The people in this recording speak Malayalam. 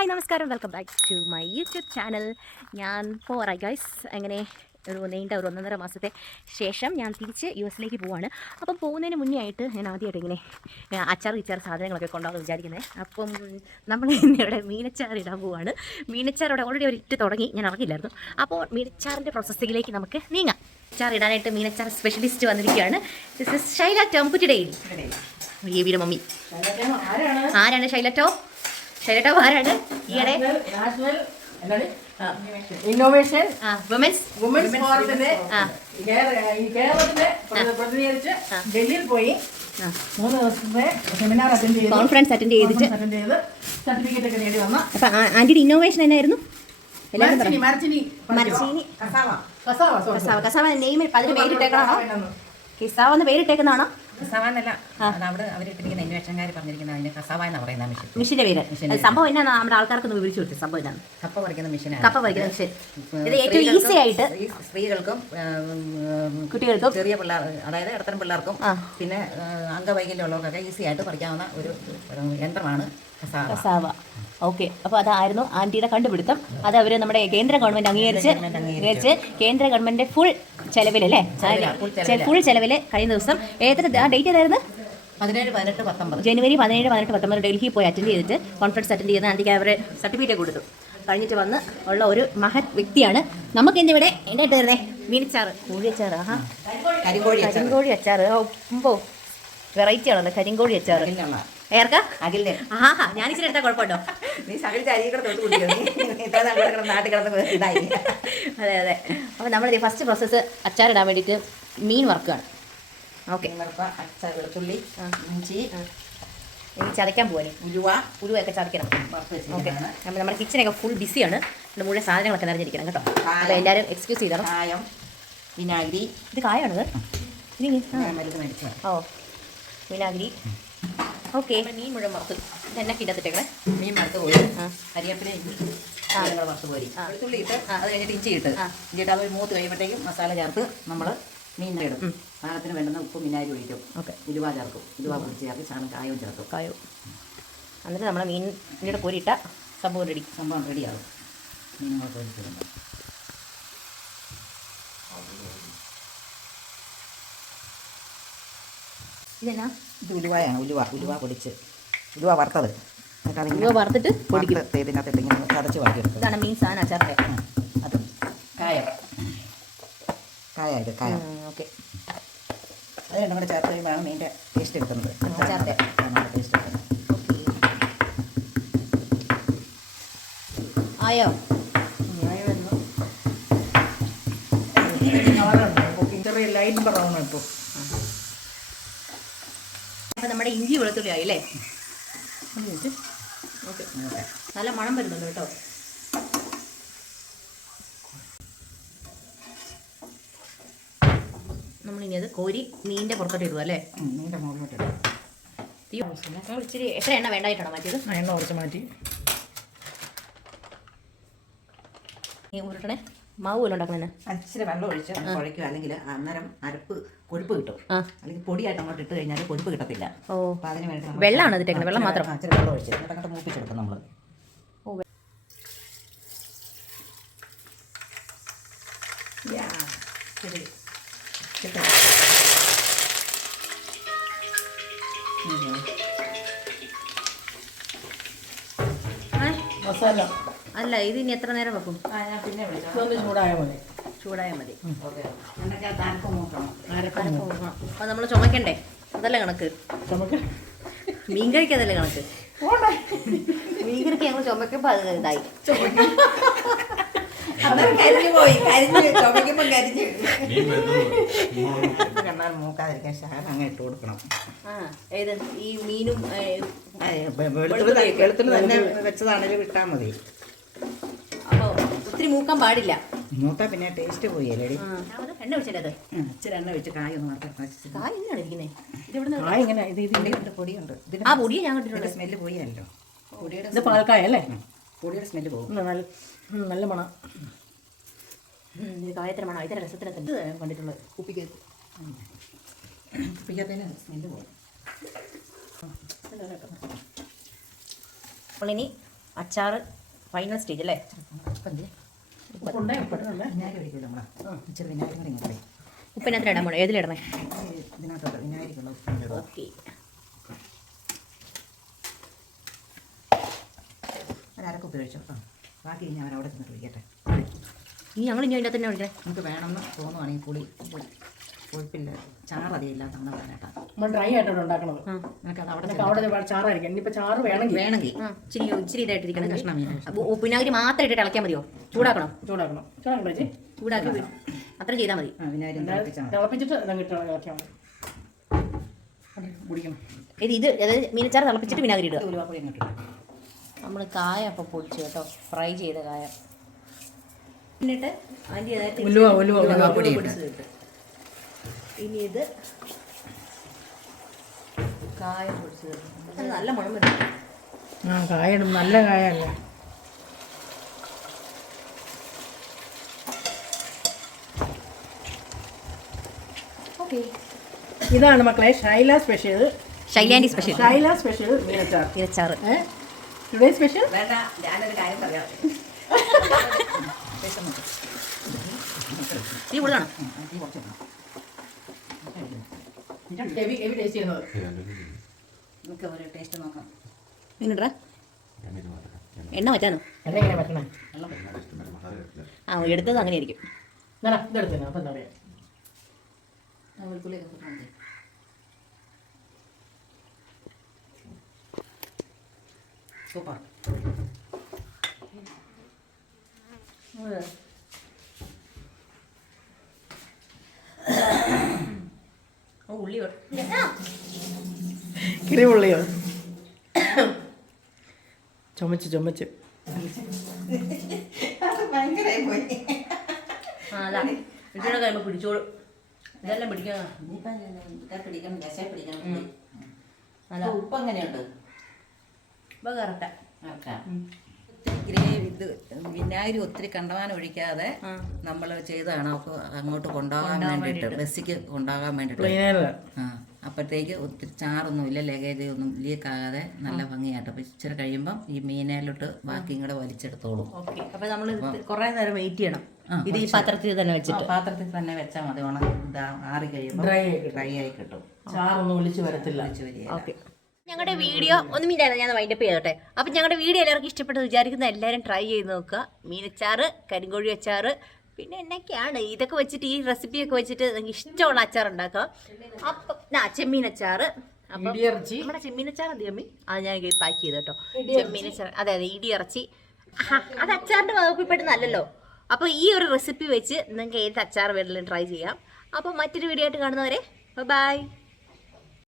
ഹായ് നമസ്കാരം. Welcome back to my YouTube channel ഞാൻ പോറായി ഗൈസ് അങ്ങനെ ഒരു നീണ്ട ഒരു ഒന്നൊന്നര മാസത്തെ ശേഷം ഞാൻ തിരിച്ച് യു എസിലേക്ക് പോവാണ്. അപ്പം പോകുന്നതിന് മുന്നേ ആയിട്ട് ഞാൻ ആദ്യമായിട്ട് ഇങ്ങനെ അച്ചാർ ഇച്ചാർ സാധനങ്ങളൊക്കെ കൊണ്ടാകും വിചാരിക്കുന്നത് അപ്പം നമ്മൾ ഇവിടെ മീനച്ചാർ ഇടാൻ പോവാണ്. മീനച്ചാർ ഇവിടെ ഓൾറെഡി ഒരു ഇട്ട് തുടങ്ങി. ഞാൻ അറിയില്ലായിരുന്നു അപ്പോൾ മീനച്ചാറിന്റെ പ്രോസസ്സിലേക്ക് നമുക്ക് നീങ്ങാം. അച്ചാർ ഇടാനായിട്ട് മീനച്ചാർ സ്പെഷ്യലിസ്റ്റ് വന്നിരിക്കുകയാണ്. ദിസ് ഇസ് ശൈല ടോംകുറ്റിടയിൽ ബേബിയുടെ മമ്മി. ആരാണ്? ആരാണ് ശൈലറ്റോ ആരാണ്? ഈയിടെ? നാഷണൽ ഇന്നോവേഷൻ ആ വുമൻസ് വുമൻസ് ഫോറത്തിന്റെ പ്രതിനിധീകരിച്ച് ഡൽഹിയിൽ പോയി മൂന്ന് ദിവസത്തെ സെമിനാർ അറ്റൻഡ് ചെയ്ത്. കോൺഫറൻസ് അറ്റൻഡ് ചെയ്തിട്ട്. അറ്റൻഡ് ചെയ്ത് സർട്ടിഫിക്കറ്റ് ഒക്കെ നേടി വന്ന. അപ്പൊ ആന്റിയുടെ ഇന്നോവേഷൻ എന്നായിരുന്നു? Cassava. Cassava sorry. Cassava cassava name അതിന് പേരിട്ടേക്കണോ കിസാവ് എന്ന് പേരിട്ടേക്കുന്നതാണോ? കസാവാന്നല്ല. അവിടെ അവരിട്ടിരിക്കുന്ന കസാവ എന്ന് പറയുന്ന മെഷീൻ. മിഷിന്റെ പേര്. മിഷിന്റെ സംഭവം എന്നാണ് നമ്മുടെ ആൾക്കാർക്ക് വിവരിച്ചു കൊടുത്തത് സംഭവം എന്നാണ് കപ്പ പറിക്കുന്ന മെഷീനാണ്. കപ്പ പറിക്കുന്ന മെഷീൻ. ഇത് ഏറ്റവും ഈസി ആയിട്ട് സ്ത്രീകൾക്കും കുട്ടികൾക്കും ചെറിയ പിള്ളേർ അതായത് ഇടത്തരം പിള്ളേർക്കും പിന്നെ അംഗവൈകല്യമുള്ളവർക്കൊക്കെ ഈസി ആയിട്ട് പറിക്കാവുന്ന ഒരു യന്ത്രമാണ്. കസാവ. ഓക്കെ. അപ്പോൾ അതായിരുന്നു ആന്റിയുടെ കണ്ടുപിടുത്തം. അത് അവർ നമ്മുടെ കേന്ദ്ര ഗവൺമെന്റ് അംഗീകരിച്ച് അംഗീകരിച്ച്. കേന്ദ്ര ഗവൺമെന്റ് ഫുൾ ചെലവിൽ അല്ലേ? ഫുൾ ചെലവിൽ കഴിഞ്ഞ ദിവസം ഏത്ര ഡേറ്റ് ഏതായിരുന്നു? പതിനേഴ് പതിനെട്ട് പത്തൊമ്പത്. ജനുവരി പതിനേഴ് പതിനെട്ട് പത്തൊമ്പത് ഡൽഹിയിൽ പോയി അറ്റൻഡ് ചെയ്തിട്ട് കോൺഫറൻസ് അറ്റൻഡ് ചെയ്ത് ആന്റിക്ക് അവരെ സർട്ടിഫിക്കറ്റ് കൊടുത്തു. കഴിഞ്ഞിട്ട് വന്ന് ഉള്ള ഒരു മഹത് വ്യക്തിയാണ്. നമുക്ക് ഇന്നിവിടെ എന്റെ അടുത്ത് വരുന്നേ മീനിച്ചാറ് കോഴിയച്ചാറ് ആഹാ. കരിങ്കോഴി അച്ചാറ്. ഓ വെറൈറ്റി ആണല്ലോ കരിങ്കോഴി അച്ചാറ്. ഏർക്കാ? അഖിലിന്. ആഹാ ഞാൻ ഇച്ചിരി എടുത്താൽ കുഴപ്പമുണ്ടോ? നീ സകലിച്ച അരി കൂടെ തൊട്ട് കിടക്കുന്ന നാട്ടിൽ കിടന്ന് ഇതായി. അതെ അതെ. അപ്പോൾ നമ്മൾ ഫസ്റ്റ് പ്രോസസ്സ് അച്ചാറിടാൻ വേണ്ടിയിട്ട് മീൻ വറുക്കുകയാണ്. ഓക്കെ. ഇന്നത്തെ അച്ചാർ വെളുത്തുള്ളി ഇഞ്ചി ഇനി ചതയ്ക്കാൻ പോവാനേ. ഉലുവ. ഉരുവയൊക്കെ ചതയ്ക്കണം. ഓക്കെ. അപ്പോൾ നമ്മുടെ കിച്ചണൊക്കെ ഫുൾ ബിസിയാണ് നമ്മുടെ മുഴുവൻ സാധനങ്ങളൊക്കെ നിറഞ്ഞിരിക്കണം കേട്ടോ. അപ്പോൾ എല്ലാവരും എക്സ്ക്യൂസ് ചെയ്തോ കായം വിനാഗിരി. ഇത് ആ, മേടിച്ചത് ഓ. വിനാഗിരി. ഓക്കെ. മീൻ മുഴുവൻ വറുത്ത് എന്നെ കിടത്തിട്ടേക്കണേ മീൻ വറുത്ത് പോയി. കരിയേപ്പില ഞങ്ങൾ വറുത്ത് പോരി ആ. വെളുത്തുള്ളി ഇട്ട് അത് കഴിഞ്ഞിട്ട് ഇഞ്ചി ഇട്ട്. ഇഞ്ചി ഇട്ട് അത് മൂത്ത് കഴിയുമ്പോഴത്തേക്കും മസാല ചേർത്ത് നമ്മൾ മീൻ ഇടും. പാകത്തിന് വേണ്ടുന്ന ഉപ്പും വിനാഗിരി ഒഴിക്കും. ഓക്കെ. ഉലുവ ചേർക്കും. ഉലുവ പൊടിച്ച് ചേർത്ത് ചാണകം കായവും ചേർക്കും. കായവും എന്നിട്ട് നമ്മൾ മീനിന്റെ കോരിയിട്ട സംഭവം റെഡി സംഭവം റെഡിയാകും മീൻ നമ്മൾ ഇതെന്നാ? ഇത് ഉലുവയാണ്. ഉലുവ ഉലുവ പൊടിച്ച്. ഉലുവ വറുത്തത്. ഉലുവ വറുത്തിട്ട് പൊടിക്കും. ഇതിനകത്തിട്ട് ഇങ്ങനെ ചതച്ച് വാട്ടിയെടുക്കും ഇതാണ് മീൻ സാധനം അച്ചാറിന്റെ അത്. കായ. കായ ഇത് കായ. ഓക്കെ അത് രണ്ടും കൂടെ ചേർത്ത് കഴിയുമ്പോഴാണ് മീന്റെ ടേസ്റ്റ് കിട്ടുന്നത്. ചേർത്ത്. ടേസ്റ്റ് കിട്ടുന്നത്. ആയോ? ചെറിയ ലൈറ്റ് ബ്രൗൺ ഇപ്പോൾ നമ്മുടെ ഇഞ്ചി വെളുത്തുള്ളി ആയി അല്ലേ? ഒരു മിനിറ്റ് ഓക്കെ നല്ല മണം വരുന്നുണ്ട് കേട്ടോ. നമ്മളിനി അത് കോരി മീനിന്റെ പുറത്തോട്ട് ഇടുക അല്ലേ? മീന്റെ മുകളിലോട്ട് ഇടും. തീ നമ്മൾ ഇച്ചിരി എത്ര എണ്ണ വേണ്ടായിട്ടാണോ മാറ്റിയത്? എണ്ണ കുറച്ച് മാറ്റി. ഉരുട്ടണേ. മാവ് പോലെ ഉണ്ടാക്കണേ ഇച്ചിരി വെള്ളം ഒഴിച്ച് ഒന്ന് കുഴയ്ക്കുക. അല്ലെങ്കിൽ അന്നേരം അരപ്പ് കൊഴുപ്പ് കിട്ടും. അല്ലെങ്കിൽ പൊടിയായിട്ട് അങ്ങോട്ട് ഇട്ട് കഴിഞ്ഞാൽ കൊഴുപ്പ് കിട്ടത്തില്ല. ഓ. അപ്പം അതിന് വേണ്ടി വെള്ളമാണ് ഇതിട്ടേക്കണത്? വെള്ളം മാത്രം? ഇച്ചിരി വെള്ളം ഒഴിച്ച് എന്നിട്ട് അങ്ങോട്ട് മൂപ്പിച്ചെടുക്കും നമ്മൾ ഓ. ശരി. മസാല. അല്ല ഇത് ഇനി എത്ര നേരം വെക്കും? ചൂടായ മതി. അപ്പൊ മതി. നമ്മൾ ചുമക്കണ്ടേ? അതല്ല കണക്ക്? മീൻ കഴിക്കാതല്ലേ കണക്ക്? മീൻ കറിക്ക് ഞങ്ങൾ ചുമക്കുമ്പോൾ അത് ഇതായി. പോയി. ചുമക്കുമ്പോൾ കരിഞ്ഞ് മൂക്കാതിരിക്കാൻ ഇട്ട് കൊടുക്കണം. ആ ഏത്? ഈ മീനും വെളുത്തുള്ളി തന്നെ വെച്ചതാണെങ്കിലും ഇട്ടാൽ മതി. അപ്പോൾ ഒത്തിരി മൂക്കാൻ പാടില്ല മൂത്താ പിന്നെ ടേസ്റ്റ് പോയി അല്ലേടി ആ, അത് എണ്ണ ഒഴിച്ചിട്ടത് ഇച്ചിരി എണ്ണ വെച്ച് കായ ഒന്ന് വെച്ചിട്ട് കായ് എങ്ങനെയാണ് ഇരിക്കുന്നത് ആ ഇങ്ങനെ ഇത് ഇത് പൊടിയുണ്ട് പൊടിയുണ്ട് ഇതിന് ആ പൊടിയെ ഞാൻ കണ്ടിട്ടുണ്ട് സ്മെല്ല് പോയല്ലോ പൊടിയുടെ ഇത് പാൽക്കായ അല്ലേ പൊടിയുടെ സ്മെല്ല് പോകും നല്ല നല്ല മണം ഇത് കായത്തിന് മണം ഇതിന്റെ രസത്തിന് ഞാൻ കണ്ടിട്ടുള്ളത് കുപ്പിക്ക് പിക്കത്തേന് സ്മെല്ല് പോകും അപ്പോൾ ഇനി അച്ചാറ് ഫൈനൽ സ്റ്റേജ് അല്ലേ. ഉപ്പിനകത്ത് ഇടാൻ പോണോ? ഏതിലിടണേ? ഓക്കെ. ബാക്കി ഞാൻ അവിടെ ചെന്നിട്ട് ഇനി ഞങ്ങൾ ഇനി അതിന്റെ തന്നെ വിളിക്കട്ടെ നമുക്ക് വേണമെന്ന് തോന്നുവാണെങ്കിൽ പുളി. കൊഴുപ്പില്ല ചാറ് അധികം ഇല്ലാത്ത നമ്മൾ പറയാട്ടാ നമ്മൾ ഡ്രൈ ആയിട്ടാണ് ഉണ്ടാക്കണത്. അത് അവിടെ നമുക്ക് അവിടെ ചാറായിരിക്കും. ഇനിയിപ്പോൾ ചാറ് വേണമെങ്കിൽ. വേണമെങ്കിൽ. ഇച്ചിരി ഇച്ചിരി ഇതായിട്ടിരിക്കണം കഷ്ണം മീൻ അപ്പൊ ഉപ്പിനാഗിരി മാത്രം ഇട്ടിട്ട് ഇളക്കാൻ മതിയോ? ചൂടാക്കണം? ചൂടാക്കണം. ചൂടാക്കണം ചേച്ചി. ചൂടാക്കി വി- അത്ര ചെയ്താൽ മതി. ആ വിനാഗിരി ഒന്ന് തിളപ്പിച്ചാൽ മതി. തിളപ്പിച്ചിട്ട് ഇതങ്ങ് ഇട്ട് ഇളക്കിയാൽ മതി. അതെ, കുടിക്കണം. ഇത് ഇത് അതായത് മീനച്ചാറ് തിളപ്പിച്ചിട്ട് വിനാഗിരി ഇടുക ഉലുവാപ്പൊടി ഇങ്ങോട്ട് നമ്മൾ കായ അപ്പോൾ പൊടിച്ചു കേട്ടോ. ഫ്രൈ ചെയ്ത കായ. എന്നിട്ട് അതിന്റെ ഉലുവ, ഉലുവ, ഉലുവ ഉലുവാപ്പൊടി ഇട്ട്. ഇനി ഇത് കായ പൊടിച്ച് നല്ല മണം വരും. ആ കായ ഇടും നല്ല കായ അല്ലേ ഓക്കെ. ഇതാണ് മക്കളെ Shaila special. Shaila aunty special. Shaila special മീനച്ചാർ മീനച്ചാറ് ഏ? Today special? വേണ്ട ഞാനൊരു കാര്യം പറയാം. ഈ കൂടുതലാണോ തീ കുറച്ച് നമുക്ക് ഒരു ടേസ്റ്റ് നോക്കാം. എണ്ണ വറ്റാനോ എന്നെ എങ്ങനെ പറ്റണം ആ എടുത്തത് അങ്ങനെ ആയിരിക്കും ഞാൻ ഇതെടുത്തിന് അപ്പം എന്താ പറയുക ആ, വെളുത്തുള്ളി ഒക്കെ ഇട്ടാൽ മതി. സൂപ്പർ ഓ ഉള്ളി കിളി പുള്ളിയോ ചുമച്ച് ചുമച്ച്. പിടിച്ചോളൂ. ഇതെല്ലാം പിടിക്കണം പിടിക്കണം. ഉപ്പ് എങ്ങനെയുണ്ട് ഇപ്പം കറക്റ്റാ. ഗ്രേവി ഇത് വിനാഗിരി ഒത്തിരി കണ്ടമാനം ഒഴിക്കാതെ നമ്മൾ ചെയ്തതാണ്. അവർക്ക് അങ്ങോട്ട് കൊണ്ടുപോകാൻ വേണ്ടിയിട്ട്. ബസ്സിക്ക് കൊണ്ടുപോകാൻ വേണ്ടിട്ട് ആ. അപ്പോഴത്തേക്ക് ഒത്തിരി ചാറൊന്നും ഇല്ല. ലഗേജ് ഒന്നും ലീക്ക് ആകാതെ നല്ല ഭംഗിയായിട്ട്. അപ്പോൾ ഇച്ചിരി കഴിയുമ്പം ഈ മീനയിലോട്ട് ബാക്കിയും കൂടെ വലിച്ചെടുത്തോളും. ഓക്കെ. അപ്പം നമ്മൾ കുറേ നേരം വെയിറ്റ് ചെയ്യണം. ഇത് ഈ പാത്രത്തിൽ തന്നെ വെച്ചിട്ട്. പാത്രത്തിൽ തന്നെ വെച്ചാൽ മതി. ഉണങ്ങി ആറി കഴിയുമ്പോൾ. ഡ്രൈ ആയി കിട്ടും. ചാറൊന്നും ഒളിച്ച് വരത്തില്ല. ഒഴിച്ച് വരിക ഓക്കെ. ഞങ്ങളുടെ വീഡിയോ ഒന്നും മിണ്ടായിരുന്നു ഞാൻ വൈൻഡപ്പ് ചെയ്തോട്ടെ അപ്പം ഞങ്ങളുടെ വീഡിയോ എല്ലാവർക്കും ഇഷ്ടപ്പെട്ടത് വിചാരിക്കുന്ന. എല്ലാവരും ട്രൈ ചെയ്ത് നോക്കുക. മീനച്ചാറ് കരിങ്കോഴി അച്ചാറ് പിന്നെ എന്നൊക്കെയാണ് ഇതൊക്കെ വെച്ചിട്ട് ഈ റെസിപ്പിയൊക്കെ വെച്ചിട്ട് നിങ്ങൾക്ക് ഇഷ്ടമുള്ള അച്ചാർ ഉണ്ടാക്കാം. അപ്പം ആ ചെമ്മീൻ അച്ചാറ്. അപ്പം നമ്മുടെ ചെമ്മീനച്ചാർ അതി അമ്മി. അത് ഞാൻ പാക്ക് ചെയ്തു കേട്ടോ. ചെമ്മീനച്ചാർ അതെ അതെ ഇടി ഇറച്ചി അത് അച്ചാറിന്റെ വകുപ്പിൽ പെടുന്നല്ലോ അപ്പോൾ ഈ ഒരു റെസിപ്പി വെച്ച് നിങ്ങൾക്ക് ഏത് അച്ചാർ വേണമെങ്കിലും ട്രൈ ചെയ്യാം. അപ്പോൾ മറ്റൊരു വീഡിയോ ആയിട്ട് കാണുന്നവരെ ബൈ